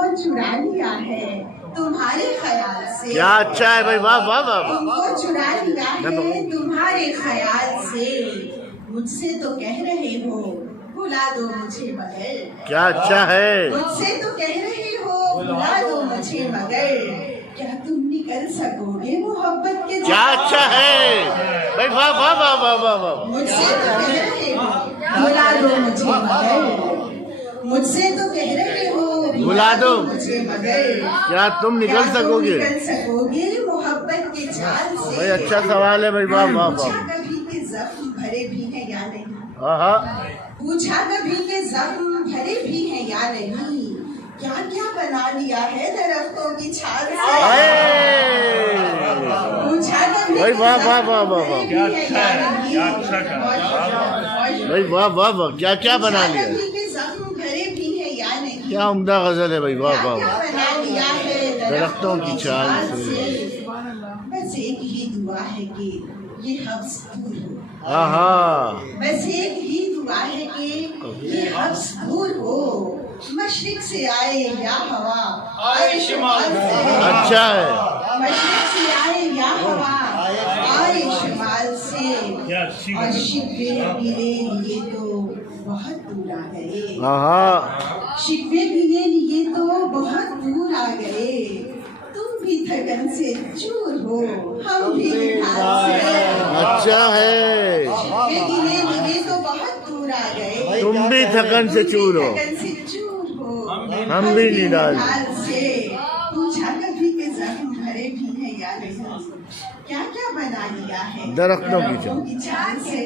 तुमको चुरा लिया है तुम्हारे ख्याल से। क्या अच्छा है भाई, वाह वाह वाह। तुमको चुरा लिया है तुम्हारे ख्याल से, मुझसे तो कह रहे हो भुला दो मुझे मगर। क्या अच्छा है, मुझसे तो कह रहे हो भुला दो मुझे मगर, क्या तुम निकल सकोगे मोहब्बत के? क्या अच्छा है भाई, वाह वाह वाह वाह वाह वाह। मुझसे तो कह रहे हो भुला दो मुझे मगर, मुझसे तो कह रहे हो भुला दो मुझे मगर, क्या तुम निकल सकोगे? निकल सकोगे मोहब्बत के जाल से? भाई अच्छा सवाल है भाई, वाह वाह वाह। पूछा कभी के जख्म भरे भी हैं या नहीं? हाँ, पूछा कभी के जख्म भरे भी हैं या नहीं? क्या क्या बना लिया है दरख्तों की छाल से? पूछा कभी भाई वाह वाह वाह वाह वाह। क्या अच्छा है, क्या अच्छा भाई वाह वाह वाह, क्या क्या बना लिया, कभी के जख्म भरे भी हैं या नहीं? क्या उम्दा गजल है भाई, वाह वाह क्या वाह। बना लिया है दरख्तों की छाल से। बस एक ही दुआ है कि ये हब्स दूर हो। हाँ, बस एक ही दुआ है कि ये हब्स दूर हो। मशरिक से आए या हवा आए शुमाल से। अच्छा है, मशरिक से आए या हवा आए शुमाल से। और शिकवे गिले लिए तो बहुत दूर आ गए। हाँ, शिकवे गिले लिए तो बहुत दूर आ गए। तुम भी थकन से चूर हो हम भी निहाल से। अच्छा है, शिकवे गिले लिए तो बहुत दूर आ गए। तुम भी थकन से चूर हो थकन से चूर हो हम भी निहाल से। पूछा कभी के जख्म भरे भी हैं या नहीं? क्या क्या बना लिया है दरख्तों की छाल छाल से?